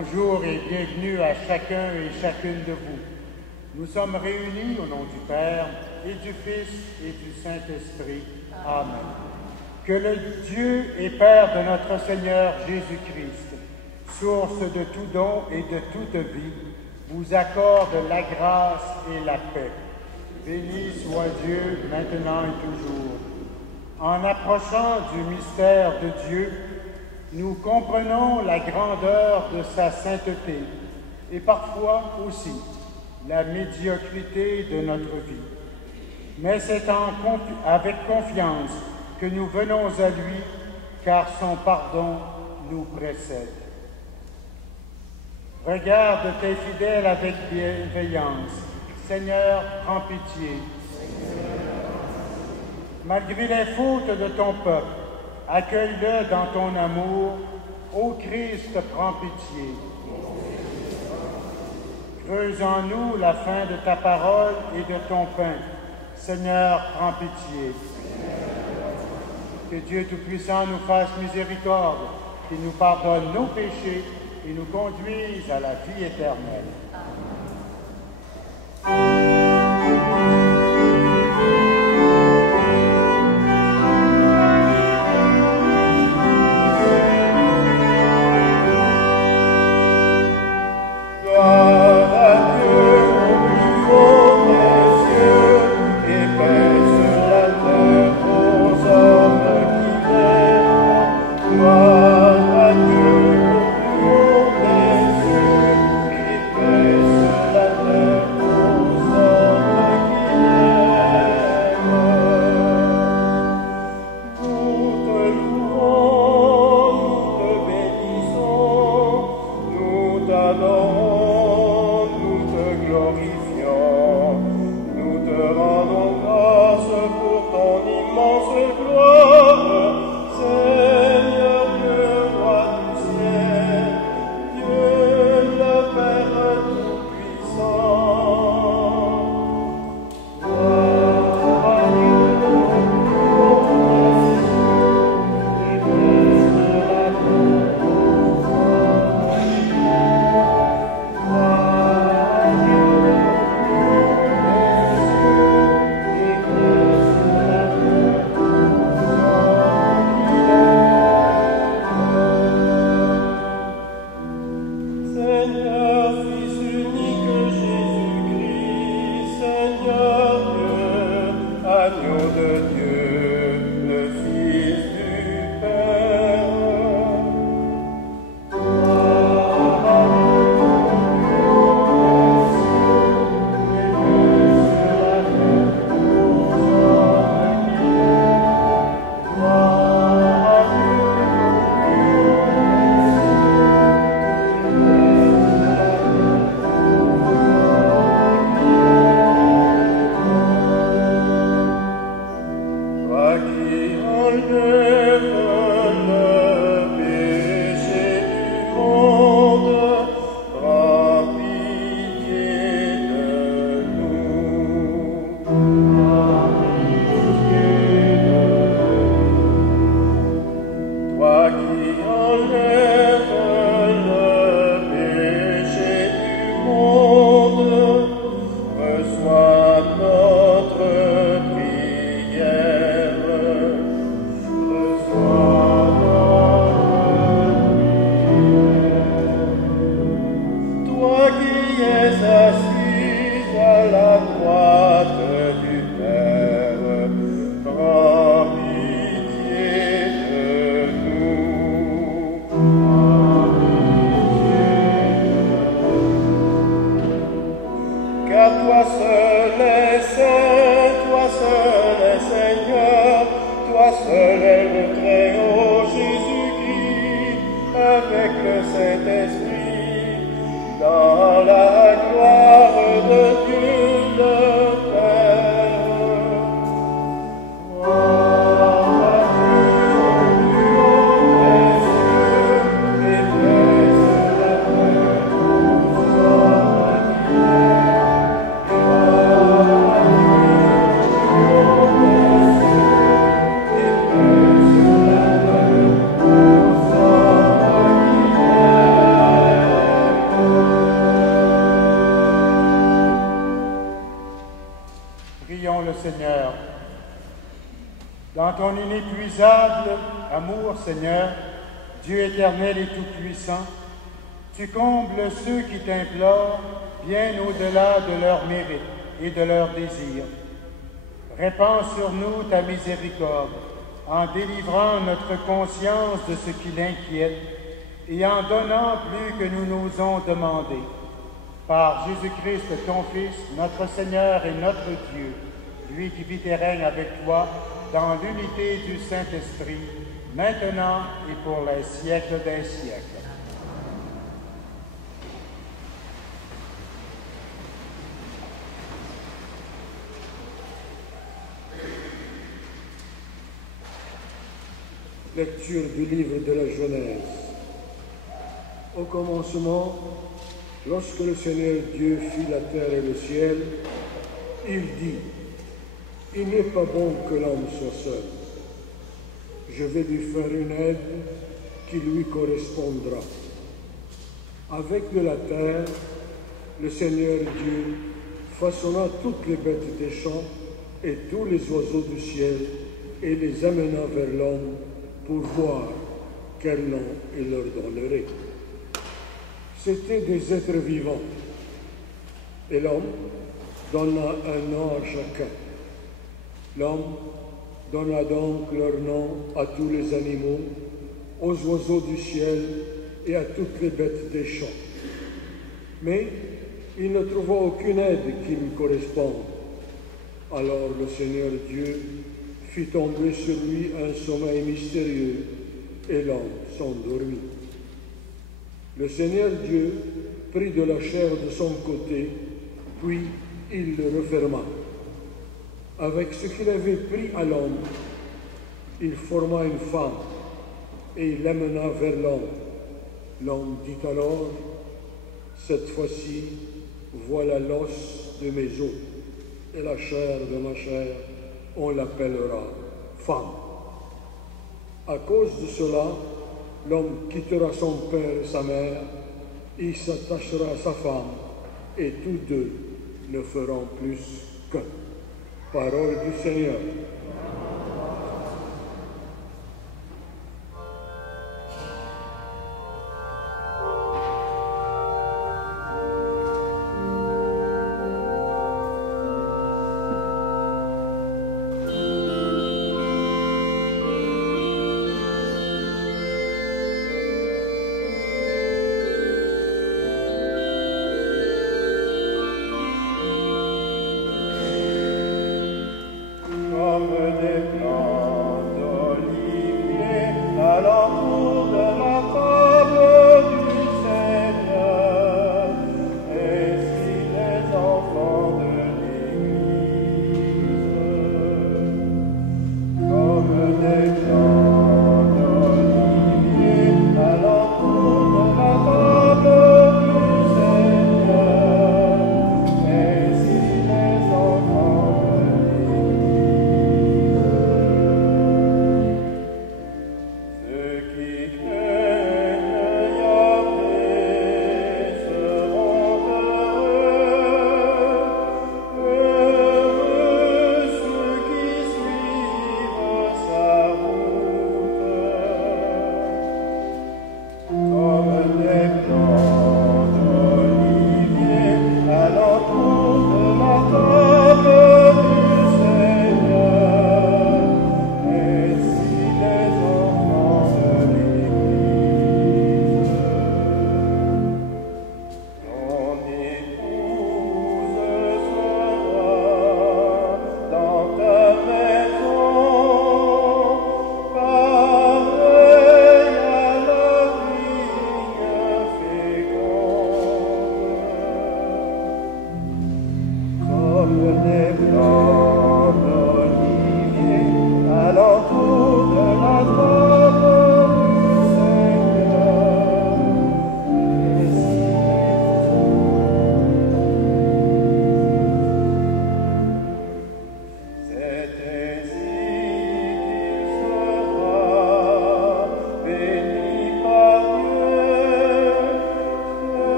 Bonjour et bienvenue à chacun et chacune de vous. Nous sommes réunis au nom du Père et du Fils et du Saint-Esprit. Amen. Que le Dieu et Père de notre Seigneur Jésus-Christ, source de tout don et de toute vie, vous accorde la grâce et la paix. Béni soit Dieu maintenant et toujours. En approchant du mystère de Dieu, nous comprenons la grandeur de sa sainteté et parfois aussi la médiocrité de notre vie. Mais c'est avec confiance que nous venons à lui, car son pardon nous précède. Regarde tes fidèles avec bienveillance. Seigneur, prends pitié. Malgré les fautes de ton peuple, accueille-le dans ton amour. Ô Christ, prends pitié. Creuse en nous la faim de ta parole et de ton pain. Seigneur, prends pitié. Que Dieu Tout-Puissant nous fasse miséricorde, qu'il nous pardonne nos péchés et nous conduise à la vie éternelle. Seigneur. Dans ton inépuisable amour, Seigneur, Dieu éternel et tout-puissant, tu combles ceux qui t'implorent bien au-delà de leurs mérites et de leurs désirs. Répands sur nous ta miséricorde en délivrant notre conscience de ce qui l'inquiète et en donnant plus que nous n'osons demander. Par Jésus-Christ, ton Fils, notre Seigneur et notre Dieu, lui qui vit et règne avec toi dans l'unité du Saint-Esprit, maintenant et pour les siècles des siècles. Lecture du livre de la Genèse. Au commencement, lorsque le Seigneur Dieu fit la terre et le ciel, il dit, « Il n'est pas bon que l'homme soit seul. Je vais lui faire une aide qui lui correspondra. » Avec de la terre, le Seigneur Dieu façonna toutes les bêtes des champs et tous les oiseaux du ciel et les amena vers l'homme pour voir quel nom il leur donnerait. C'étaient des êtres vivants, et l'homme donna un nom à chacun. L'homme donna donc leur nom à tous les animaux, aux oiseaux du ciel et à toutes les bêtes des champs. Mais il ne trouva aucune aide qui lui corresponde. Alors le Seigneur Dieu fit tomber sur lui un sommeil mystérieux, et l'homme s'endormit. Le Seigneur Dieu prit de la chair de son côté, puis il le referma. Avec ce qu'il avait pris à l'homme, il forma une femme, et il l'amena vers l'homme. L'homme dit alors, « Cette fois-ci, voilà l'os de mes os, et la chair de ma chair, on l'appellera femme. » À cause de cela, l'homme quittera son père et sa mère, il s'attachera à sa femme, et tous deux ne feront plus qu'un. Parole du Seigneur. Comme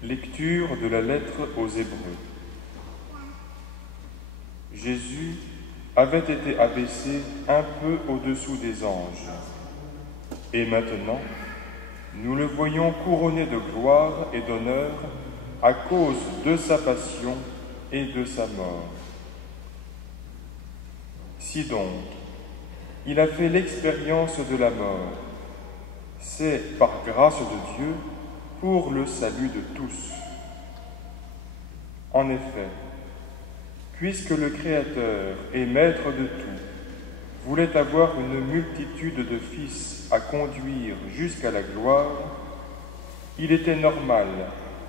Lecture de la lettre aux Hébreux. Jésus avait été abaissé un peu au-dessous des anges. Et maintenant, nous le voyons couronné de gloire et d'honneur à cause de sa passion et de sa mort. Si donc, il a fait l'expérience de la mort, c'est par grâce de Dieu pour le salut de tous. En effet, puisque le Créateur et Maître de tout voulait avoir une multitude de fils à conduire jusqu'à la gloire, il était normal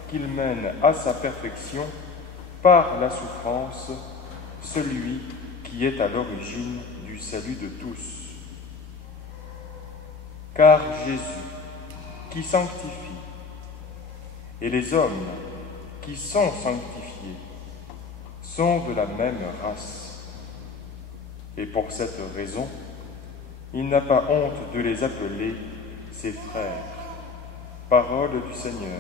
qu'il mène à sa perfection, par la souffrance, celui qui est à l'origine du salut de tous. Car Jésus, qui sanctifie, et les hommes qui sont sanctifiés sont de la même race. Et pour cette raison, il n'a pas honte de les appeler ses frères. Parole du Seigneur.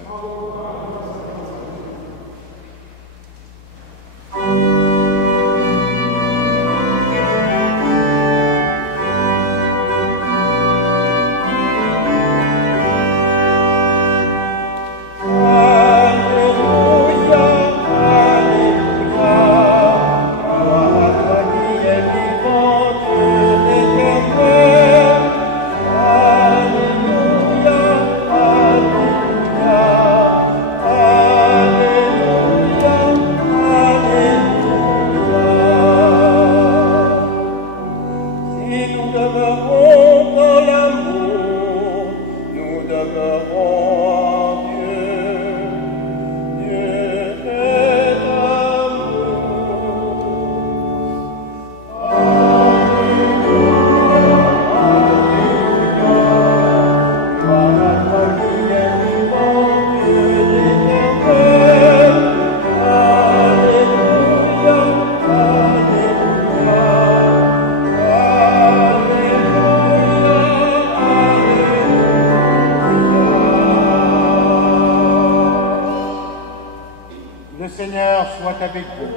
Avec vous.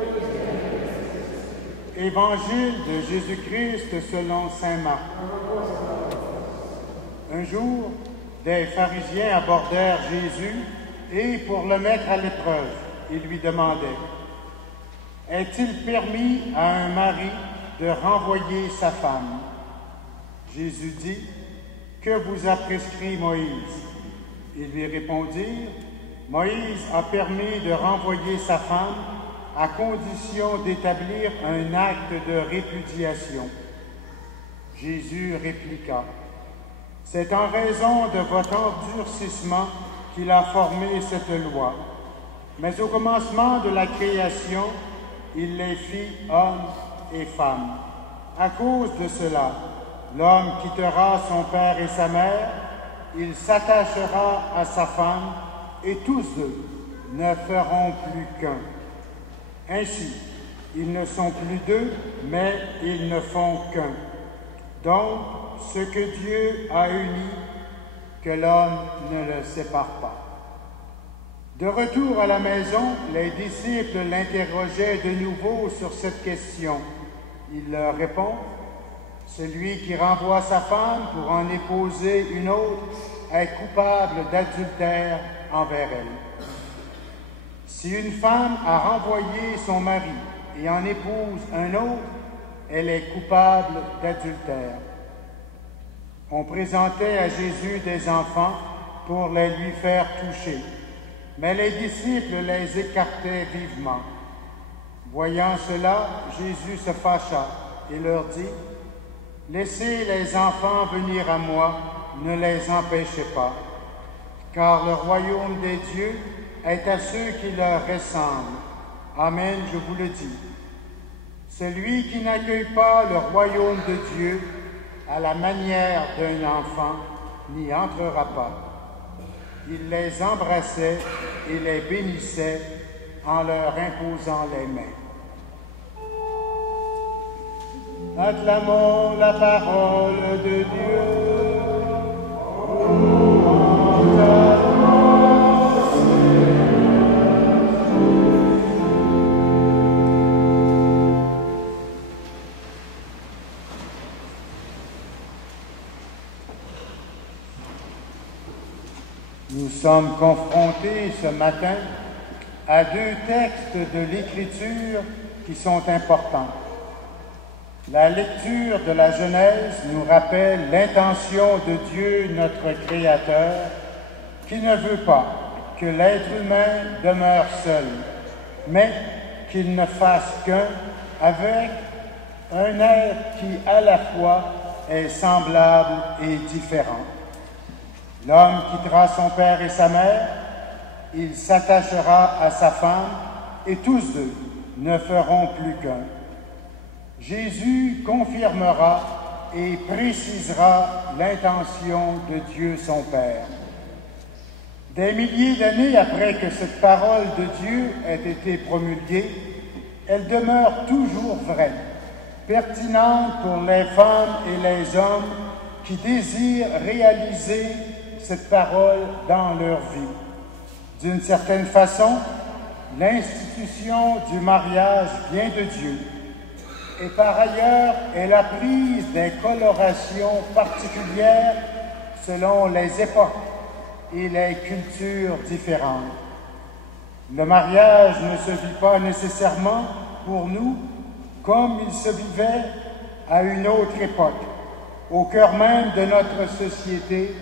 Évangile de Jésus-Christ selon saint Marc. Un jour, des pharisiens abordèrent Jésus et, pour le mettre à l'épreuve, ils lui demandaient: « Est-il permis à un mari de renvoyer sa femme ?» Jésus dit: « Que vous a prescrit Moïse ?» Ils lui répondirent: « Moïse a permis de renvoyer sa femme à condition d'établir un acte de répudiation. » Jésus répliqua: « C'est en raison de votre endurcissement qu'il a formé cette loi. Mais au commencement de la création, il les fit hommes et femmes. À cause de cela, l'homme quittera son père et sa mère, il s'attachera à sa femme, et tous deux ne feront plus qu'un. Ainsi, ils ne sont plus deux, mais ils ne font qu'un. Donc, ce que Dieu a uni, que l'homme ne le sépare pas. » De retour à la maison, les disciples l'interrogeaient de nouveau sur cette question. Il leur répond: « Celui qui renvoie sa femme pour en épouser une autre est coupable d'adultère envers elle. Si une femme a renvoyé son mari et en épouse un autre, elle est coupable d'adultère. » On présentait à Jésus des enfants pour les lui faire toucher, mais les disciples les écartaient vivement. Voyant cela, Jésus se fâcha et leur dit: « Laissez les enfants venir à moi, ne les empêchez pas, car le royaume des dieux est à ceux qui leur ressemblent. Amen, je vous le dis. Celui qui n'accueille pas le royaume de Dieu à la manière d'un enfant n'y entrera pas. » Il les embrassait et les bénissait en leur imposant les mains. Acclamons la parole de Dieu. sommes confrontés ce matin à deux textes de l'Écriture qui sont importants. La lecture de la Genèse nous rappelle l'intention de Dieu, notre Créateur, qui ne veut pas que l'être humain demeure seul, mais qu'il ne fasse qu'un avec un être qui, à la fois, est semblable et différent. L'homme quittera son père et sa mère, il s'attachera à sa femme, et tous deux ne feront plus qu'un. Jésus confirmera et précisera l'intention de Dieu son Père. Des milliers d'années après que cette parole de Dieu ait été promulguée, elle demeure toujours vraie, pertinente pour les femmes et les hommes qui désirent réaliser cette parole dans leur vie. D'une certaine façon, l'institution du mariage vient de Dieu, et par ailleurs, elle a pris des colorations particulières selon les époques et les cultures différentes. Le mariage ne se vit pas nécessairement pour nous comme il se vivait à une autre époque. Au cœur même de notre société,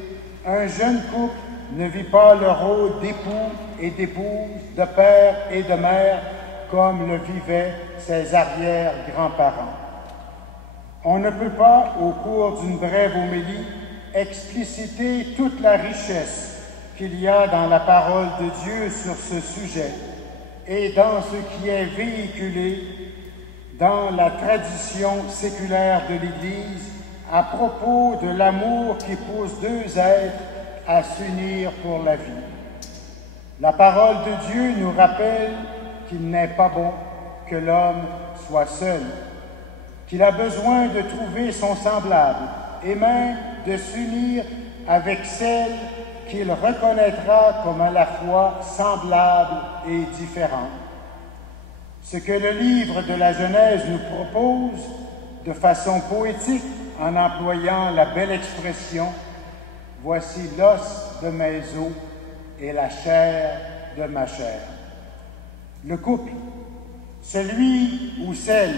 un jeune couple ne vit pas le rôle d'époux et d'épouse, de père et de mère, comme le vivaient ses arrière-grands-parents. On ne peut pas, au cours d'une brève homélie, expliciter toute la richesse qu'il y a dans la parole de Dieu sur ce sujet et dans ce qui est véhiculé dans la tradition séculaire de l'Église à propos de l'amour qui pousse deux êtres à s'unir pour la vie. La parole de Dieu nous rappelle qu'il n'est pas bon que l'homme soit seul, qu'il a besoin de trouver son semblable et même de s'unir avec celle qu'il reconnaîtra comme à la fois semblable et différente. Ce que le livre de la Genèse nous propose de façon poétique en employant la belle expression « Voici l'os de mes os et la chair de ma chair ». Le couple, celui ou celle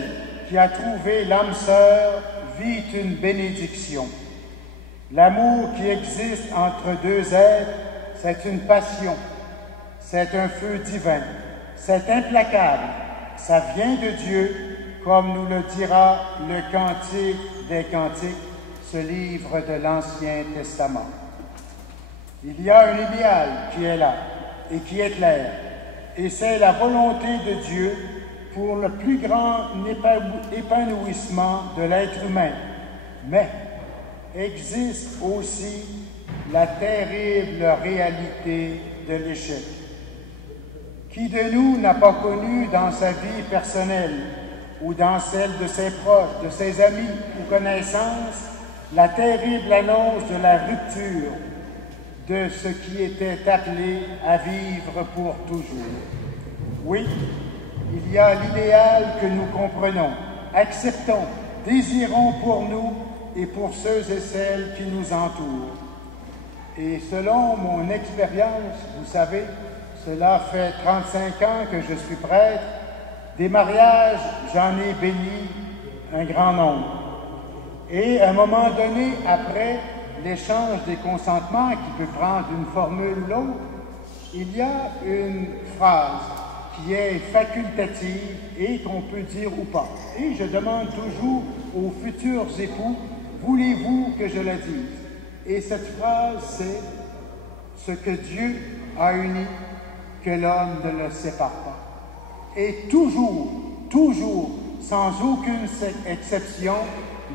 qui a trouvé l'âme sœur, vit une bénédiction. L'amour qui existe entre deux êtres, c'est une passion, c'est un feu divin, c'est implacable, ça vient de Dieu, comme nous le dira le Cantique des Cantiques, ce livre de l'Ancien Testament. Il y a un idéal qui est là et qui éclaire, et c'est la volonté de Dieu pour le plus grand épanouissement de l'être humain. Mais existe aussi la terrible réalité de l'échec. Qui de nous n'a pas connu dans sa vie personnelle ou dans celle de ses proches, de ses amis ou connaissances, la terrible annonce de la rupture de ce qui était appelé à vivre pour toujours? Oui, il y a l'idéal que nous comprenons, acceptons, désirons pour nous et pour ceux et celles qui nous entourent. Et selon mon expérience, vous savez, cela fait 35 ans que je suis prêtre, des mariages, j'en ai béni un grand nombre. Et à un moment donné, après l'échange des consentements, qui peut prendre une formule ou l'autre, il y a une phrase qui est facultative et qu'on peut dire ou pas. Et je demande toujours aux futurs époux, voulez-vous que je la dise? Et cette phrase, c'est « Ce que Dieu a uni, que l'homme ne le sépare pas ». Et toujours, sans aucune exception,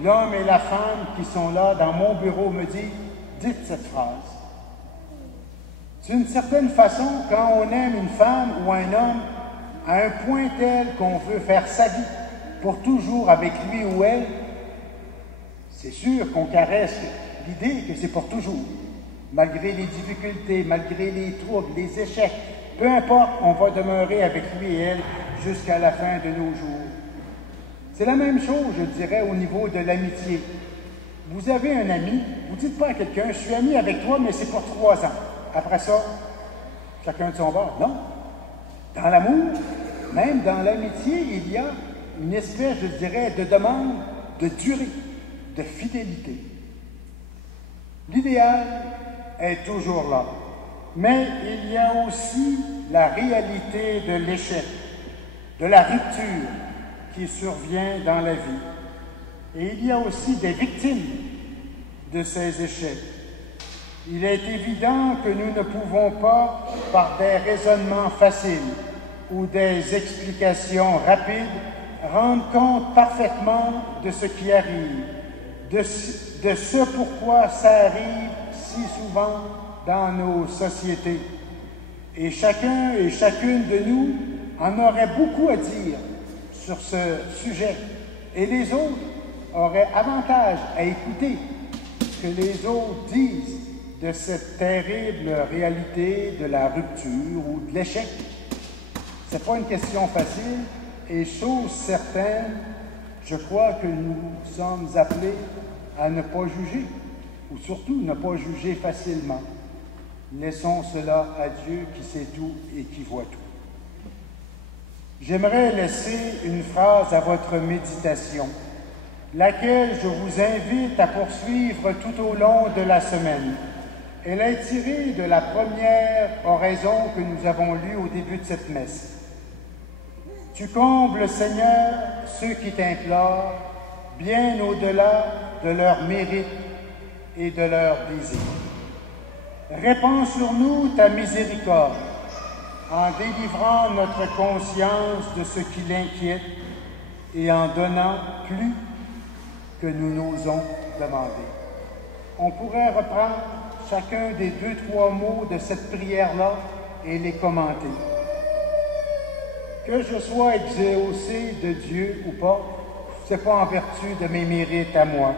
l'homme et la femme qui sont là dans mon bureau me disent « Dites cette phrase ». D'une certaine façon, quand on aime une femme ou un homme à un point tel qu'on veut faire sa vie pour toujours avec lui ou elle, c'est sûr qu'on caresse l'idée que c'est pour toujours. Malgré les difficultés, malgré les troubles, les échecs, peu importe, on va demeurer avec lui et elle jusqu'à la fin de nos jours. C'est la même chose, je dirais, au niveau de l'amitié. Vous avez un ami, vous ne dites pas à quelqu'un « Je suis ami avec toi, mais c'est pour 3 ans. après ça, chacun de son bord. Non. Dans l'amour, même dans l'amitié, il y a une espèce, je dirais, de demande de durée, de fidélité. L'idéal est toujours là, mais il y a aussi la réalité de l'échec, de la rupture qui survient dans la vie. Et il y a aussi des victimes de ces échecs. Il est évident que nous ne pouvons pas, par des raisonnements faciles ou des explications rapides, rendre compte parfaitement de ce qui arrive, de ce pourquoi ça arrive si souvent dans nos sociétés. Et chacun et chacune de nous en aurait beaucoup à dire sur ce sujet. Et les autres auraient avantage à écouter ce que les autres disent de cette terrible réalité de la rupture ou de l'échec. Ce n'est pas une question facile et chose certaine, je crois que nous sommes appelés à ne pas juger, ou surtout ne pas juger facilement. Laissons cela à Dieu qui sait tout et qui voit tout. J'aimerais laisser une phrase à votre méditation, laquelle je vous invite à poursuivre tout au long de la semaine. Elle est tirée de la première oraison que nous avons lue au début de cette messe. Tu combles, Seigneur, ceux qui t'implorent, bien au-delà de leurs mérites et de leurs désirs. Répands sur nous ta miséricorde, en délivrant notre conscience de ce qui l'inquiète et en donnant plus que nous n'osons demander. On pourrait reprendre chacun des 2-3 mots de cette prière-là et les commenter. Que je sois exaucé de Dieu ou pas, ce n'est pas en vertu de mes mérites à moi.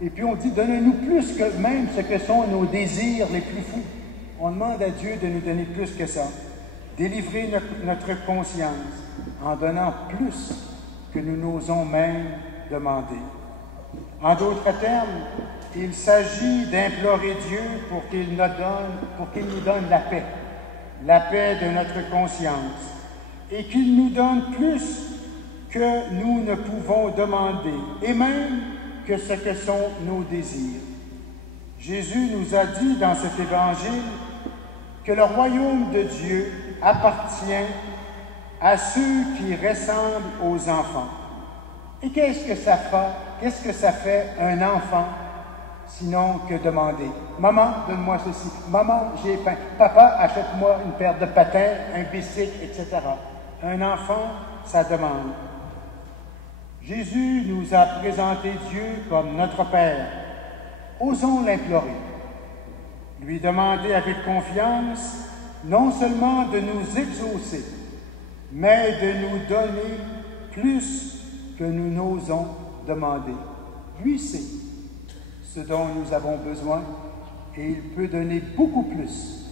Et puis on dit, donnez-nous plus que même ce que sont nos désirs les plus fous. On demande à Dieu de nous donner plus que ça. Délivrer notre conscience en donnant plus que nous n'osons même demander. En d'autres termes, il s'agit d'implorer Dieu pour qu'il nous donne la paix de notre conscience, et qu'il nous donne plus que nous ne pouvons demander, et même que ce que sont nos désirs. Jésus nous a dit dans cet évangile que le royaume de Dieu appartient à ceux qui ressemblent aux enfants. Et qu'est-ce que ça fait un enfant, sinon que demander « Maman, donne-moi ceci. Maman, j'ai faim. Papa, achète-moi une paire de patins, un bicycle, etc. » Un enfant, ça demande. Jésus nous a présenté Dieu comme notre Père. Osons l'implorer. Lui demander avec confiance, non seulement de nous exaucer, mais de nous donner plus que nous n'osons demander. Lui sait ce dont nous avons besoin et il peut donner beaucoup plus,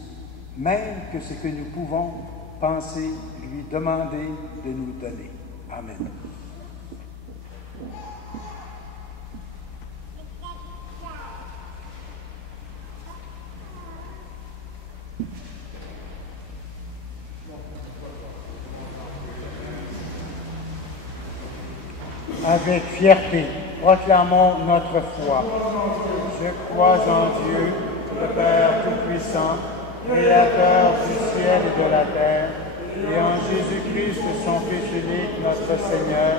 même que ce que nous pouvons penser lui demander de nous donner. Amen. Avec fierté, proclamons notre foi. Je crois en Dieu, le Père Tout-Puissant, Créateur du ciel et de la terre, et en Jésus-Christ, son Fils unique, notre Seigneur,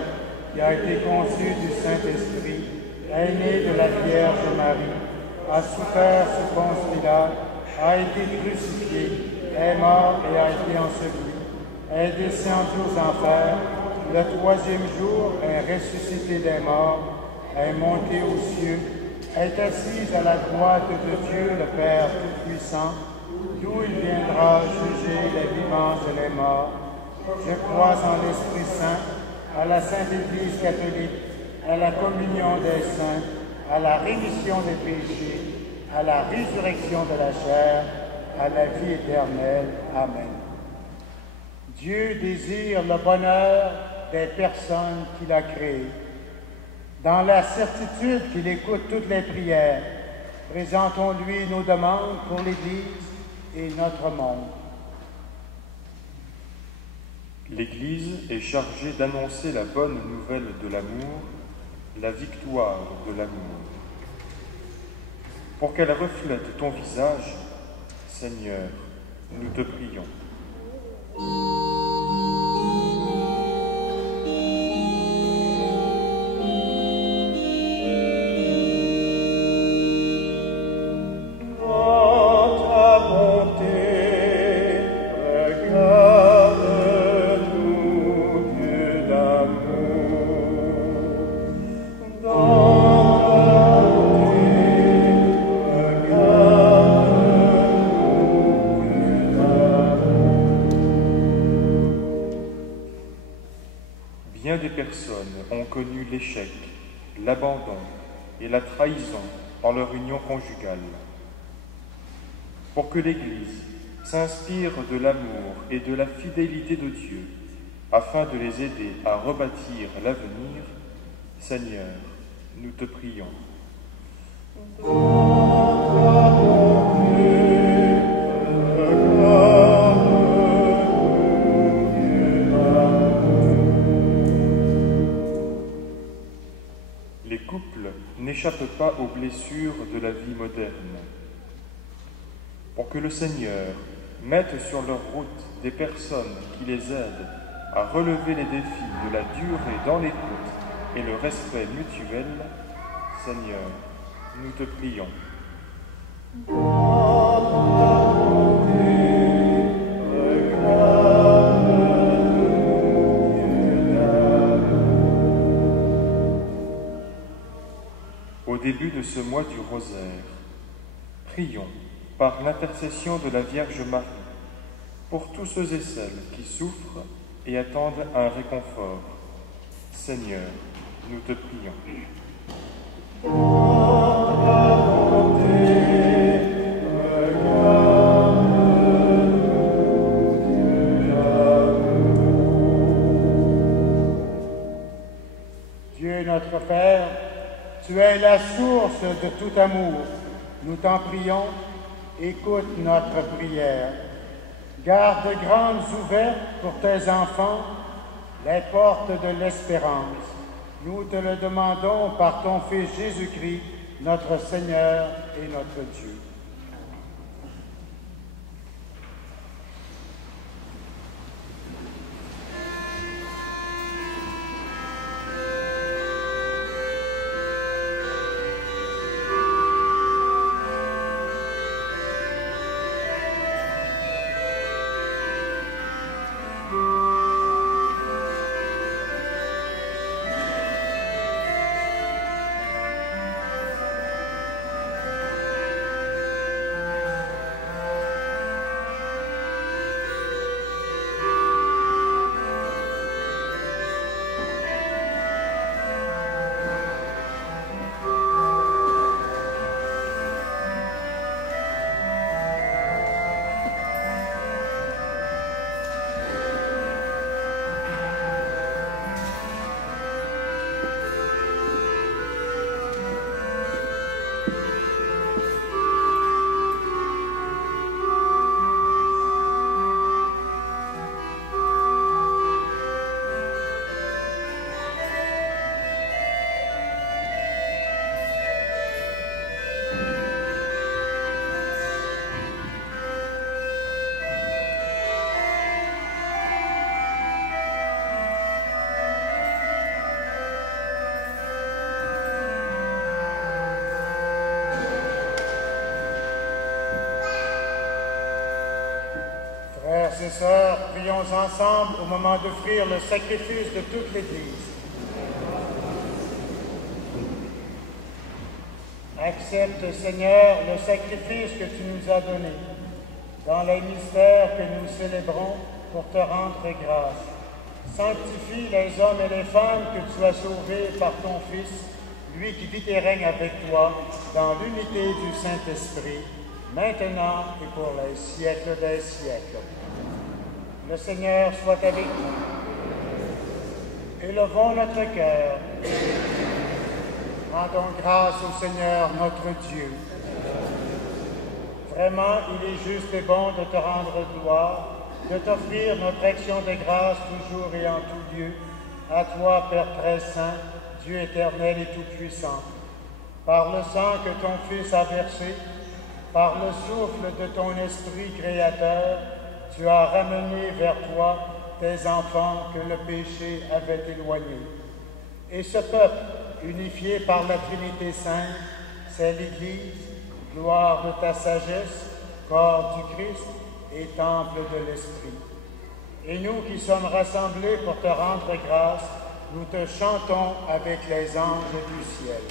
qui a été conçu du Saint-Esprit, est né de la Vierge Marie, a souffert sous Ponce Pilate, a été crucifié, est mort et a été enseveli, est descendu aux enfers, le 3e jour est ressuscité des morts, est monté aux cieux, est assis à la droite de Dieu le Père Tout-Puissant, d'où il viendra juger les vivants et les morts. Je crois en l'Esprit Saint, à la Sainte Église catholique, à la communion des saints, à la rémission des péchés, à la résurrection de la chair, à la vie éternelle. Amen. Dieu désire le bonheur des personnes qu'il a créées. Dans la certitude qu'il écoute toutes les prières, présentons-lui nos demandes pour l'Église et notre monde. L'Église est chargée d'annoncer la bonne nouvelle de l'amour, la victoire de l'amour. Pour qu'elle reflète ton visage, Seigneur, nous te prions. Bien des personnes ont connu l'échec, l'abandon et la trahison dans leur union conjugale. Pour que l'Église s'inspire de l'amour et de la fidélité de Dieu, afin de les aider à rebâtir l'avenir, Seigneur, nous te prions. Les couples n'échappent pas aux blessures de la vie moderne. Pour que le Seigneur mette sur leur route des personnes qui les aident à relever les défis de la durée dans l'écoute et le respect mutuel, Seigneur, nous te prions. Au début de ce mois du rosaire, prions par l'intercession de la Vierge Marie pour tous ceux et celles qui souffrent et attendent un réconfort. Seigneur, nous te prions. Dieu notre Père, tu es la source de tout amour. Nous t'en prions, écoute notre prière. Garde grandes ouvertes pour tes enfants les portes de l'espérance. Nous te le demandons par ton Fils Jésus-Christ, notre Seigneur et notre Dieu. Frères et sœurs, prions ensemble au moment d'offrir le sacrifice de toute l'Église. Accepte, Seigneur, le sacrifice que tu nous as donné dans les mystères que nous célébrons pour te rendre grâce. Sanctifie les hommes et les femmes que tu as sauvés par ton Fils, lui qui vit et règne avec toi dans l'unité du Saint-Esprit, maintenant et pour les siècles des siècles. Le Seigneur soit avec nous. Élevons notre cœur. Rendons grâce au Seigneur notre Dieu. Vraiment, il est juste et bon de te rendre gloire, de t'offrir notre action de grâce toujours et en tout lieu, à toi, Père très saint, Dieu éternel et tout-puissant. Par le sang que ton Fils a versé, par le souffle de ton Esprit créateur, tu as ramené vers toi tes enfants que le péché avait éloignés. Et ce peuple, unifié par la Trinité sainte, c'est l'Église, gloire de ta sagesse, corps du Christ et temple de l'Esprit. Et nous qui sommes rassemblés pour te rendre grâce, nous te chantons avec les anges du ciel.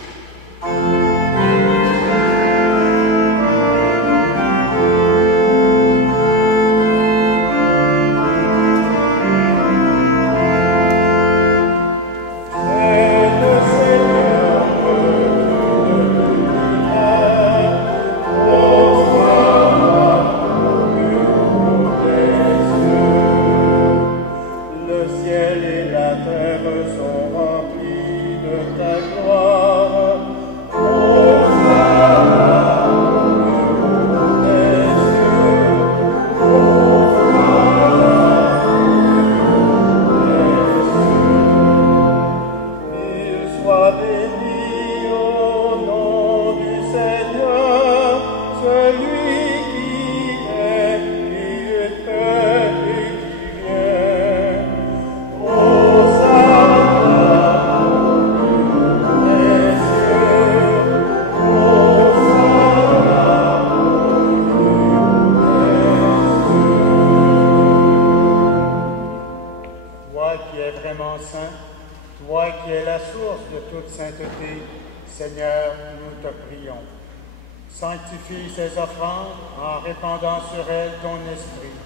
Sanctifie ces offrandes en répandant sur elles ton esprit.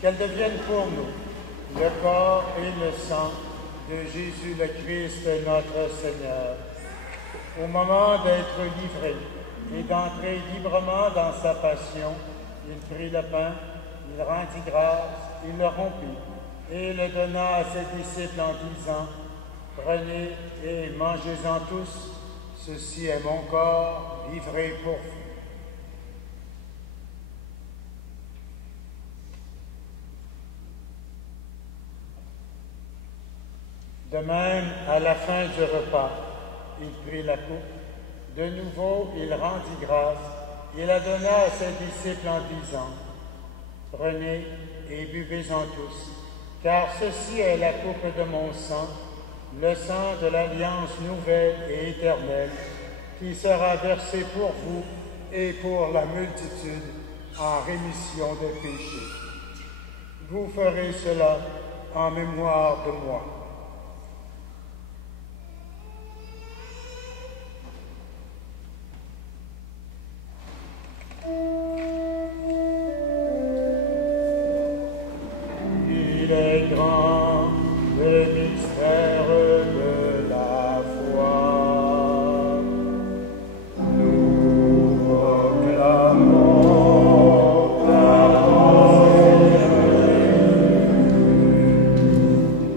Qu'elles deviennent pour nous le corps et le sang de Jésus le Christ, notre Seigneur. Au moment d'être livré et d'entrer librement dans sa passion, il prit le pain, il rendit grâce, il le rompit et le donna à ses disciples en disant: « Prenez et mangez-en tous. Ceci est mon corps livré pour vous. » De même, à la fin du repas, il prit la coupe. De nouveau, il rendit grâce. Il la donna à ses disciples en disant: « Prenez et buvez-en tous, car ceci est la coupe de mon sang, le sang de l'alliance nouvelle et éternelle, qui sera versé pour vous et pour la multitude en rémission des péchés. Vous ferez cela en mémoire de moi. » Il est grand le mystère de la foi. Nous proclamons ta pensée,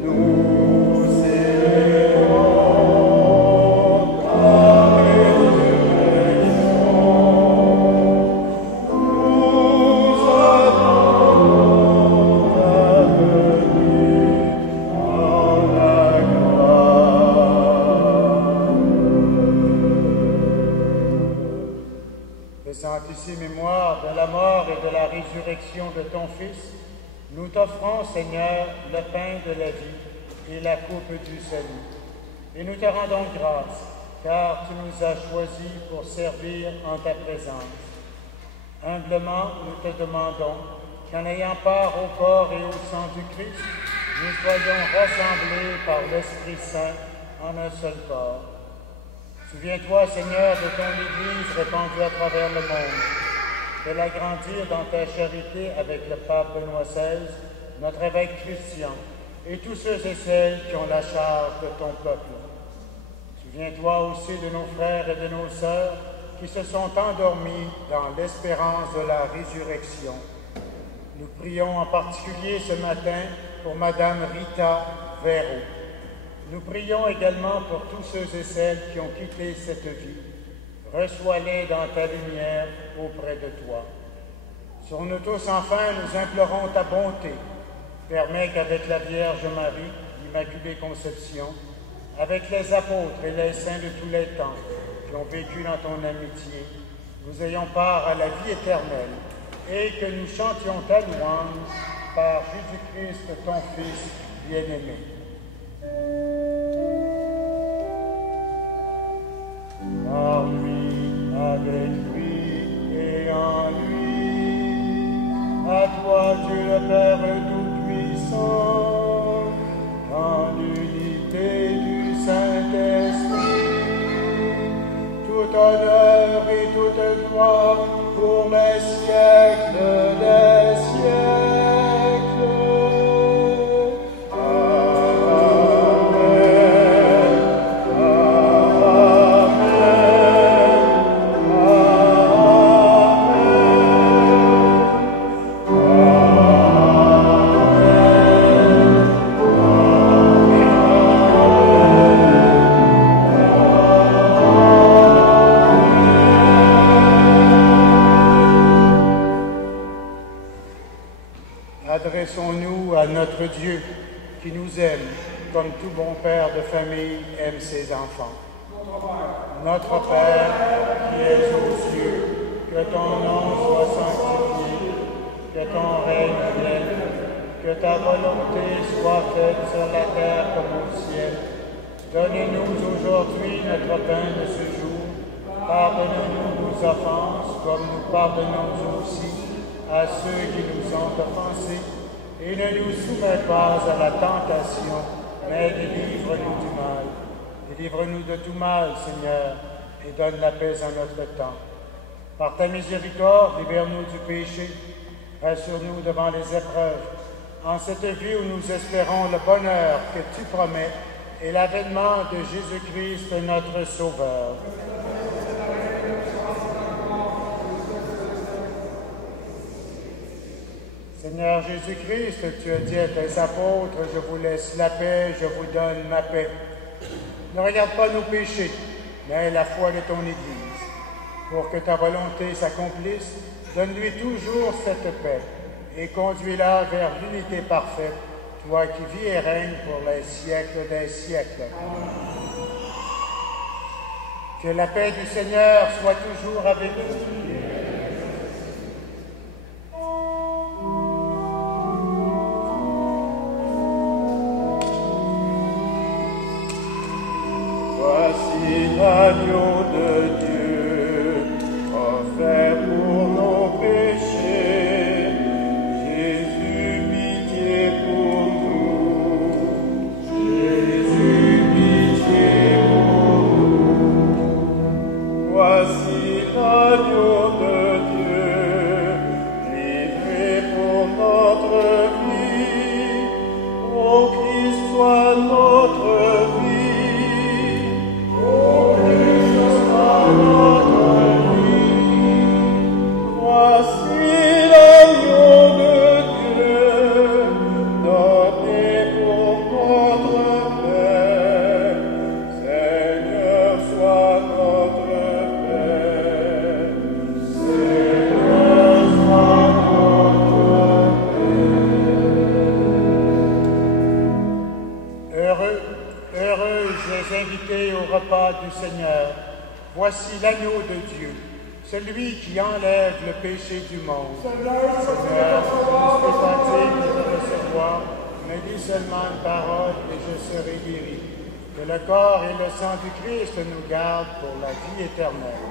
nous célébrons ta résurrection, nous attendons ta venue en la gloire. Faisant ici mémoire de la mort et de la résurrection de ton Fils, nous t'offrons, Seigneur, le pain de la vie et la coupe du salut. Et nous te rendons grâce, car tu nous as choisis pour servir en ta présence. Humblement, nous te demandons qu'en ayant part au corps et au sang du Christ, nous soyons rassemblés par l'Esprit Saint en un seul corps. Souviens-toi, Seigneur, de ton Église répandue à travers le monde. Fais-la grandir dans ta charité avec le pape Benoît XVI, notre évêque Christian, et tous ceux et celles qui ont la charge de ton peuple. Souviens-toi aussi de nos frères et de nos sœurs qui se sont endormis dans l'espérance de la résurrection. Nous prions en particulier ce matin pour Madame Rita Véro. Nous prions également pour tous ceux et celles qui ont quitté cette vie. reçois-les dans ta lumière auprès de toi. Sur nous tous, enfin, nous implorons ta bonté. Permets qu'avec la Vierge Marie, l'Immaculée Conception, avec les apôtres et les saints de tous les temps qui ont vécu dans ton amitié, nous ayons part à la vie éternelle et que nous chantions ta louange par Jésus-Christ, ton Fils bien-aimé. Par lui, avec lui et en lui, à toi Dieu le Père Tout-Puissant, dans l'unité du Saint-Esprit, tout honneur et toute gloire pour les siècles des siècles. Adressons-nous à notre Dieu qui nous aime, comme tout bon père de famille aime ses enfants. Notre Père qui es aux cieux, que ton nom soit sanctifié, que ton règne vienne, que ta volonté soit faite sur la terre comme au ciel. Donne-nous aujourd'hui notre pain de ce jour. Pardonne-nous nos offenses, comme nous pardonnons aussi à ceux qui nous ont offensés, et ne nous soumets pas à la tentation, mais délivre-nous du mal. Délivre-nous de tout mal, Seigneur, et donne la paix à notre temps. Par ta miséricorde, libère-nous du péché, rassure-nous devant les épreuves, en cette vie où nous espérons le bonheur que tu promets et l'avènement de Jésus-Christ, notre Sauveur. Seigneur Jésus-Christ, tu as dit à tes apôtres, je vous laisse la paix, je vous donne ma paix. Ne regarde pas nos péchés, mais la foi de ton Église. Pour que ta volonté s'accomplisse, donne-lui toujours cette paix et conduis-la vers l'unité parfaite, toi qui vis et règnes pour les siècles des siècles. Que la paix du Seigneur soit toujours avec vous. L'agneau de Dieu, offert pour nos péchés, Jésus, pitié pour nous. Jésus, pitié pour nous. Voici l'agneau de Dieu, livré pour notre vie. Ô Christ, sois notre vie. Du Seigneur, voici l'agneau de Dieu, celui qui enlève le péché du monde. Seigneur, je ne suis pas digne de te recevoir, mais dis seulement une parole et je serai guéri. Que le corps et le sang du Christ nous gardent pour la vie éternelle.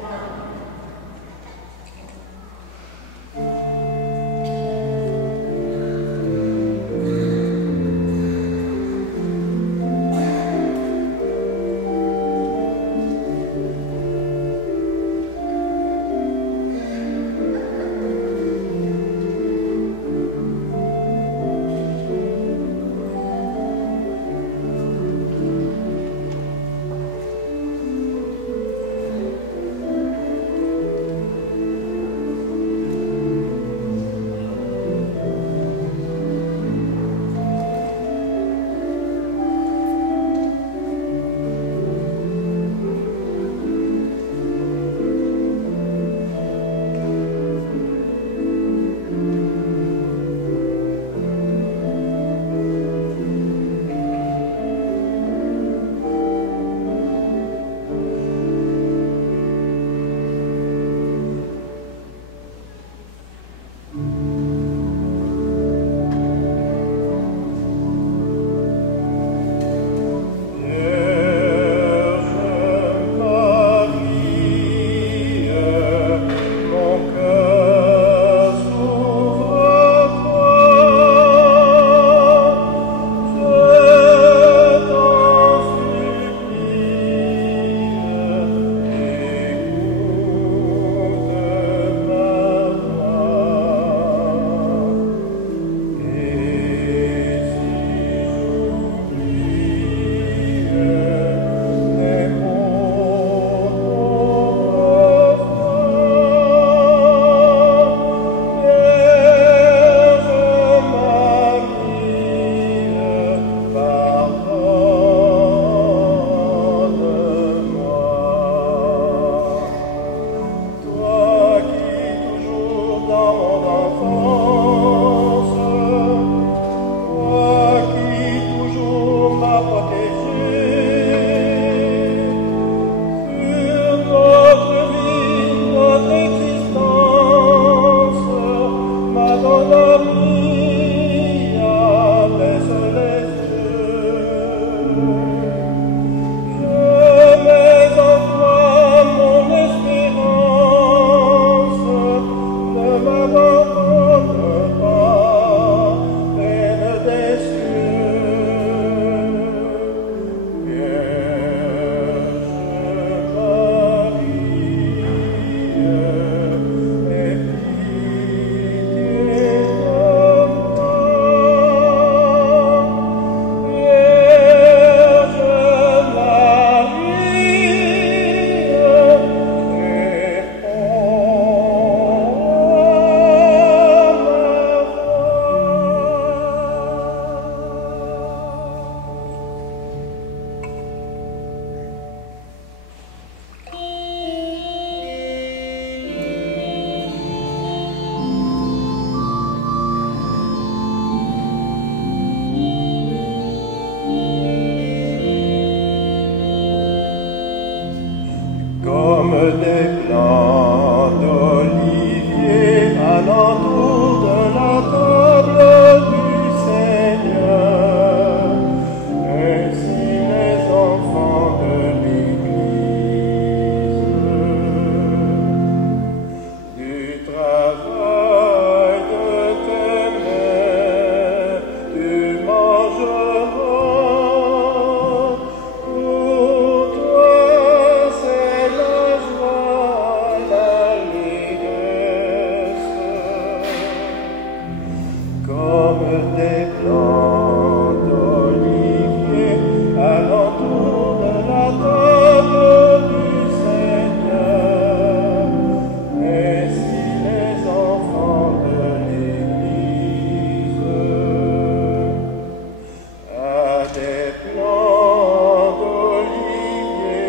comme des plants d'olivier alentour de la table du Seigneur. Ainsi les enfants de l'Église à des plants d'olivier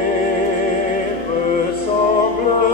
ressembleront.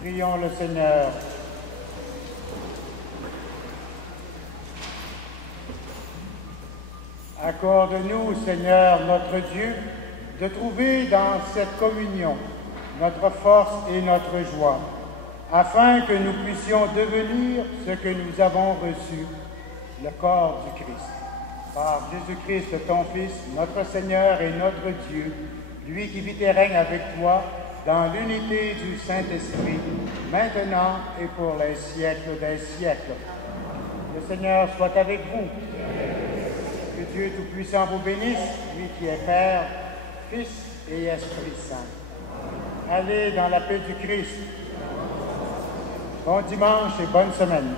Prions le Seigneur. Accorde-nous, Seigneur, notre Dieu, de trouver dans cette communion notre force et notre joie, afin que nous puissions devenir ce que nous avons reçu, le corps du Christ. Par Jésus-Christ, ton Fils, notre Seigneur et notre Dieu, lui qui vit et règne avec toi, dans l'unité du Saint-Esprit, maintenant et pour les siècles des siècles. Le Seigneur soit avec vous. Que Dieu Tout-Puissant vous bénisse, lui qui est Père, Fils et Esprit Saint. Allez dans la paix du Christ. Bon dimanche et bonne semaine.